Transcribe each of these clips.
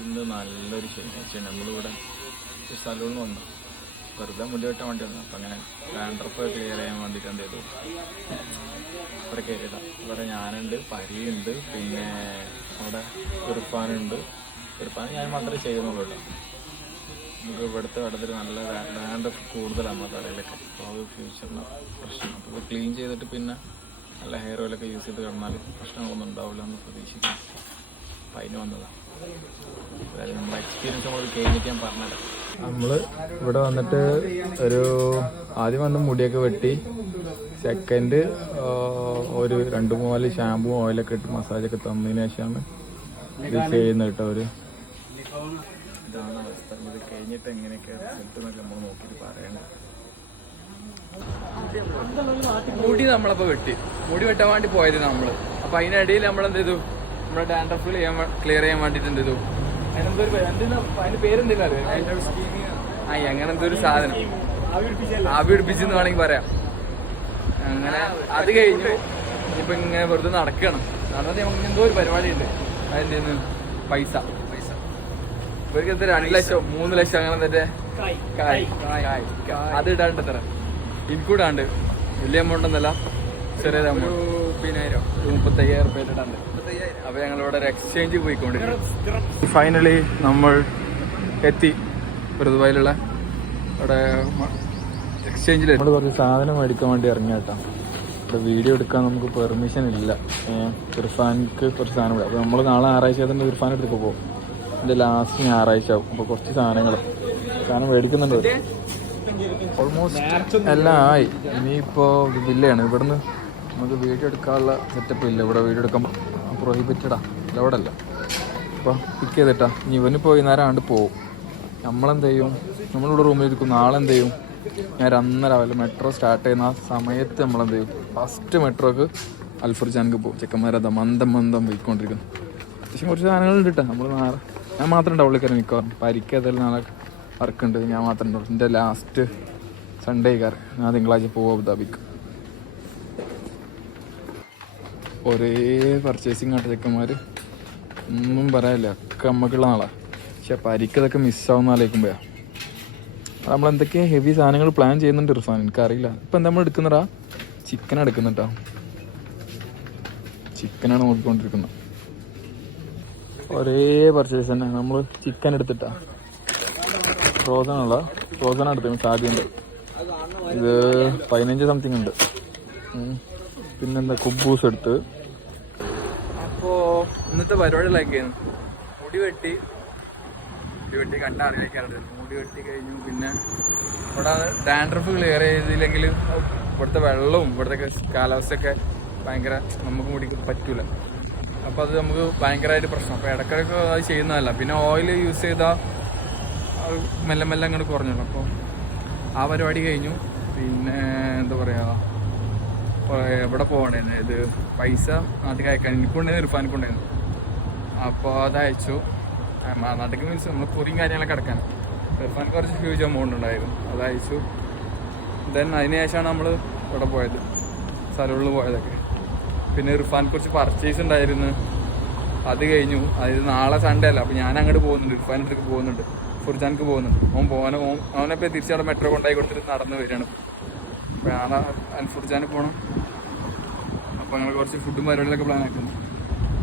ഇന്ന് നല്ലൊരു ശനിയാഴ്ചയാണ്. നമ്മളിവിടെ സലൂണിൽ വന്നു, വെറുതെ മുടി വെട്ടാൻ വേണ്ടി വന്നു. അപ്പം അങ്ങനെ ഡാൻഡ്രഫ് ക്ലിയർ ചെയ്യാൻ വേണ്ടിയിട്ട് എന്ത് ചെയ്തു, ഇവിടെ കയറിയതാണ്. ഇവിടെ ഞാനുണ്ട്, പരിയുണ്ട്, പിന്നെ അവിടെ ഇർഫാനുണ്ട്. ഇർഫാൻ ഞാൻ മാത്രമേ ചെയ്യുന്നുള്ളൂ കേട്ടോ. നമുക്ക് ഇവിടുത്തെ വെള്ളത്തിൽ നല്ല ഡാൻഡ്രഫ് കൂടുതലാണ് നമ്മുടെ തലയിലൊക്കെ. അപ്പോൾ അത് ഫ്യൂച്ചറിന് പ്രശ്നം. അപ്പോൾ ക്ലീൻ ചെയ്തിട്ട് പിന്നെ നല്ല ഹെയർ ഓയിലൊക്കെ യൂസ് ചെയ്ത് കിടന്നാൽ പ്രശ്നങ്ങളൊന്നും ഉണ്ടാവില്ല എന്ന് പ്രതീക്ഷിക്കും. അപ്പം അതിന് വന്നതാണ്. അതായത് നമ്മളെ എക്സ്പീരിയൻസ് നമ്മൾ കഴിഞ്ഞിട്ട് ഞാൻ പറഞ്ഞുതരാം. നമ്മൾ ഇവിടെ വന്നിട്ട് ആദ്യം വന്ന് മുടിയൊക്കെ വെട്ടി, സെക്കൻഡ് ഒരു 2-3 ഷാമ്പൂ ഓയിലൊക്കെ ഇട്ട് മസാജൊക്കെ തന്നതിന് ശേഷമാണ് ഇത് ചെയ്യുന്നത് കേട്ടോ. ഇതാണ് അവസ്ഥ. ഇത് കഴിഞ്ഞിട്ട് എങ്ങനെയൊക്കെ റിസൾട്ട് എന്നൊക്കെ നമ്മൾ നോക്കിയിട്ട് പറയണം. മുടി നമ്മളപ്പോൾ മുടി വെട്ടാൻ വേണ്ടി പോയത് നമ്മൾ. അപ്പം അതിനിടയിൽ നമ്മളെന്ത് ചെയ്തു, നമ്മുടെ ഡാൻഡ്രഫ് ക്ലിയർ ചെയ്യാൻ വേണ്ടിയിട്ട് എന്ത് ചെയ്തു, അതിന്റെ പേരെന്തെങ്കിലും അറിയാം, അങ്ങനെ എന്തോ ഒരു സാധനം ആവി പിടിപ്പിച്ചെന്ന് വേണമെങ്കിൽ പറയാം. അങ്ങനെ അത് കഴിഞ്ഞു ഇപ്പൊ ഇങ്ങനെ വെറുതെ നടക്കണം. നടന്നത് നമുക്ക് എന്തോ ഒരു പരിപാടി ഉണ്ട്. അതെന്തെന്ന് പൈസ ഇവർക്ക് എന്താ 2 ലക്ഷം 3 ലക്ഷം അങ്ങനെ തന്നെ അത് ഇടാണ്ട് എത്ര ഇൻക്ലൂഡാണ്ട്. വലിയ എമൗണ്ട് ഒന്നല്ല, ചെറിയ എമൗണ്ട്, 35,000 രൂപ ഇടാണ്ട്. അപ്പൊ ഞങ്ങളിവിടെ ഒരു എക്സ്ചേഞ്ച് പോയിക്കൊണ്ടിരിക്കും. ഫൈനലി നമ്മൾ എത്തി ദുബായിലുള്ള അവിടെ എക്സ്ചേഞ്ചിൽ. നമ്മൾ കുറച്ച് സാധനം മേടിക്കാൻ വേണ്ടി ഇറങ്ങിയ കേട്ടോ. ഇവിടെ വീഡിയോ എടുക്കാൻ നമുക്ക് പെർമിഷൻ ഇല്ല. ഇർഫാൻക്ക് കുറച്ച് സാധനം വിടാം. അപ്പോൾ നമ്മൾ നാളെ ഞായറാഴ്ച തന്നെ ഇർഫാൻ എടുത്തൊക്കെ പോകും. എൻ്റെ ലാസ്റ്റ് ഞായറാഴ്ച ആവും. അപ്പോൾ കുറച്ച് സാധനം മേടിക്കുന്നുണ്ട്. ഓൾമോസ്റ്റ് എല്ലാം ആയി. ഇനിയിപ്പോൾ വില്ലയാണ്. ഇവിടുന്ന് നമുക്ക് വീഡിയോ എടുക്കാനുള്ള സെറ്റപ്പ് ഇല്ല. ഇവിടെ വീഡിയോ എടുക്കാൻ പ്രൊഹിബിറ്റഡാ, ഇവിടെ അല്ല. അപ്പോൾ പിക്ക് ചെയ്തിട്ടാ ഇനി ഇവനിപ്പോൾ വൈകുന്നേരം ആണ്ട് പോവും. നമ്മളെന്ത് ചെയ്യും, നമ്മളിവിടെ റൂമിലിരിക്കും. നാളെ എന്ത് ചെയ്യും, ഞാൻ 1:30 രാവിലെ മെട്രോ സ്റ്റാർട്ട് ചെയ്യുന്ന ആ സമയത്ത് നമ്മളെന്ത് ചെയ്യും, ഫസ്റ്റ് മെട്രോക്ക് അൽഫർജാനക്ക് പോകും. ചെക്കന്മാരതാ മന്ദം പോയിക്കൊണ്ടിരിക്കുന്നു. അത്യാവശ്യം കുറച്ച് സാധനങ്ങളുണ്ട് കേട്ടോ. ഞാൻ മാത്രം ഉണ്ടാവുള്ളൂ കയറി മിക്കവാറും. പരിക്കേതായാലും നാളെ വർക്കുണ്ട്, ഞാൻ മാത്രം ഉണ്ടാവുള്ളൂ. എൻ്റെ ലാസ്റ്റ് സൺഡേ കയറി. ഞാൻ തിങ്കളാഴ്ച പോകും അബുദാബിക്ക്. ഒരേ പർച്ചേസിങ് ആയിട്ട് ചെക്കന്മാർ, ഒന്നും പറയാനില്ല, ഒക്കെ നമുക്കുള്ള നാളാണ്. പക്ഷെ പരിക്കതൊക്കെ മിസ്സാവുന്ന ആലോചിക്കുമ്പോഴാണ്. നമ്മളെന്തൊക്കെയാണ് ഹെവി സാധനങ്ങൾ പ്ലാൻ ചെയ്യുന്നുണ്ട് ഇർഫാൻ, എനിക്കറിയില്ല. ഇപ്പം എന്താ നമ്മൾ എടുക്കുന്നതാ, ചിക്കനാണ് എടുക്കുന്നുട്ടോ. ചിക്കനാണ് നോക്കിക്കൊണ്ടിരിക്കുന്നത്. ഒരേ പർച്ചേസ് തന്നെ. നമ്മൾ ചിക്കൻ എടുത്തിട്ടാ, ഫ്രോസണാണ് എടുത്തത്. സാധ്യതയുണ്ട്. ഇത് 15 സംതിങ് ഉണ്ട്. പിന്നെന്താ കുബൂസ് എടുത്ത്. അപ്പോൾ ഇന്നത്തെ പരിപാടികളൊക്കെയാണ് മുടി വെട്ടി കണ്ട അറിയിക്കാറുണ്ട്. മുടി വെട്ടി കഴിഞ്ഞു. പിന്നെ ഇവിടെ ഡാൻഡ്രഫ് ക്ലിയർ ചെയ്തില്ലെങ്കിൽ ഇവിടുത്തെ വെള്ളവും ഇവിടുത്തെ കാലാവസ്ഥയൊക്കെ ഭയങ്കര നമുക്ക് മുടിക്ക് പറ്റൂല. അപ്പോൾ അത് നമുക്ക് ഭയങ്കരമായിട്ട് പ്രശ്നം. അപ്പോൾ ഇടയ്ക്കിടയ്ക്ക് അത് ചെയ്യുന്നതല്ല. പിന്നെ ഓയിൽ യൂസ് ചെയ്താൽ മെല്ലെ അങ്ങോട്ട് കുറഞ്ഞോളൂ. അപ്പോൾ ആ പരിപാടി കഴിഞ്ഞു. പിന്നെ എന്താ പറയുക, എവിടെ പോകണേന്ന്, ഇത് പൈസ നാട്ടിൽ അയക്കാൻ എനിക്കുണ്ടായിരുന്നു, ഇർഫാനിക്കുണ്ടായിരുന്നു. അപ്പോൾ അത് അയച്ചു. നാട്ടിൽ മീൻസ് നമ്മൾ കുറിയും കാര്യങ്ങളൊക്കെ കിടക്കാൻ. ഇർഫാനിക്ക് കുറച്ച് ഹ്യൂജ് എമൗണ്ട് ഉണ്ടായിരുന്നു, അത് അയച്ചു. ദെൻ അതിന് ശേഷമാണ് നമ്മൾ ഇവിടെ പോയത്, സലൂണിൽ പോയതൊക്കെ. പിന്നെ ഇർഫാൻ കുറച്ച് പർച്ചേസ് ഉണ്ടായിരുന്നു, അത് കഴിഞ്ഞു. അതായത് നാളെ സൺഡേ അല്ല, അപ്പോൾ ഞാൻ അങ്ങോട്ട് പോകുന്നുണ്ട്, ഇർഫാൻ്റെ അടുത്തേക്ക് പോകുന്നുണ്ട്, ഫുർജാനക്ക് പോകുന്നുണ്ട്. അവനെപ്പോൾ തിരിച്ചവിടെ മെട്രോ കൊണ്ടായി കൊടുത്തിട്ട് നടന്ന് വരികയാണ്. അപ്പോൾ നാളെ അൽഫുർജാന് പോകണം. അപ്പോൾ ഞങ്ങൾ കുറച്ച് ഫുഡും പരിപാടികളൊക്കെ പ്ലാൻ ആക്കുന്നു.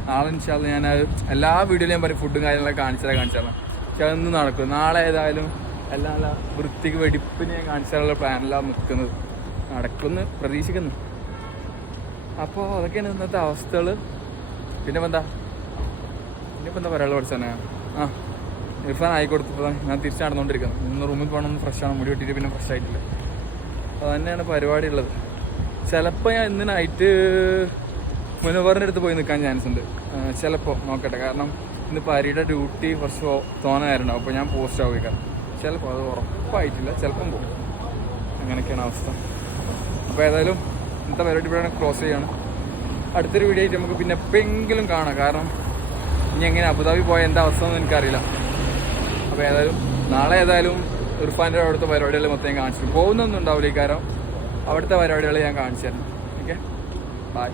നാളെ ഇൻഷാല്ല ഞാൻ എല്ലാ വീഡിയോയിലും ഞാൻ പറയും ഫുഡും കാര്യങ്ങളൊക്കെ കാണിച്ചാൽ പക്ഷെ അതൊന്നും നടക്കും. നാളെ ഏതായാലും എല്ലാം നല്ല വൃത്തിക്ക് വെടിപ്പിന് ഞാൻ കാണിച്ചാലുള്ള പ്ലാനെല്ലാം നിൽക്കുന്നത്, നടക്കുമെന്ന് പ്രതീക്ഷിക്കുന്നു. അപ്പോൾ അതൊക്കെയാണ് ഇന്നത്തെ അവസ്ഥകൾ. പിന്നെ എന്താ പറയാനുള്ള പഠിച്ചാൽ ഇർഫാൻ ആയിക്കൊടുത്തപ്പോൾ ഞാൻ തിരിച്ച് നടന്നുകൊണ്ടിരിക്കുന്നത്. ഇന്ന് റൂമിൽ പോകണമെന്ന് ഫ്രഷാണ്, മുടി വെട്ടിയിട്ട് പിന്നെ ഫ്രഷ് ആയിട്ടില്ല. അപ്പോൾ തന്നെയാണ് പരിപാടി ഉള്ളത്. ചിലപ്പോൾ ഞാൻ ഇന്ന് നൈറ്റ് മുനവറിൻ്റെ അടുത്ത് പോയി നിൽക്കാൻ ചാൻസ് ഉണ്ട്. ചിലപ്പോൾ നോക്കട്ടെ, കാരണം ഇന്ന് പരിയുടെ ഡ്യൂട്ടി കുറച്ച് തോന്നാറുണ്ടാവും. അപ്പോൾ ഞാൻ പോസ്റ്റ് ആവുക ചിലപ്പോൾ, അത് ഉറപ്പായിട്ടില്ല, ചിലപ്പം പോകും. അങ്ങനെയൊക്കെയാണ് അവസ്ഥ. അപ്പോൾ ഏതായാലും ഇന്നത്തെ പരിപാടി ഇവിടെ ക്ലോസ് ചെയ്യാണ്. അടുത്തൊരു വീഡിയോ ആയിട്ട് നമുക്ക് പിന്നെ എപ്പോഴെങ്കിലും കാണാം. കാരണം ഇനി എങ്ങനെ അബുദാബി പോയ എന്താ അവസ്ഥ എന്ന് എനിക്കറിയില്ല. അപ്പോൾ ഏതായാലും നാളെ ഏതായാലും ഇർഫാൻ്റെ അവിടുത്തെ പരിപാടികൾ മൊത്തം കാണിച്ചു പോകുന്നൊന്നും ഉണ്ടാവില്ല. ഈ കാരണം അവിടുത്തെ പരിപാടികൾ ഞാൻ കാണിച്ചു തരാം. Okay, by.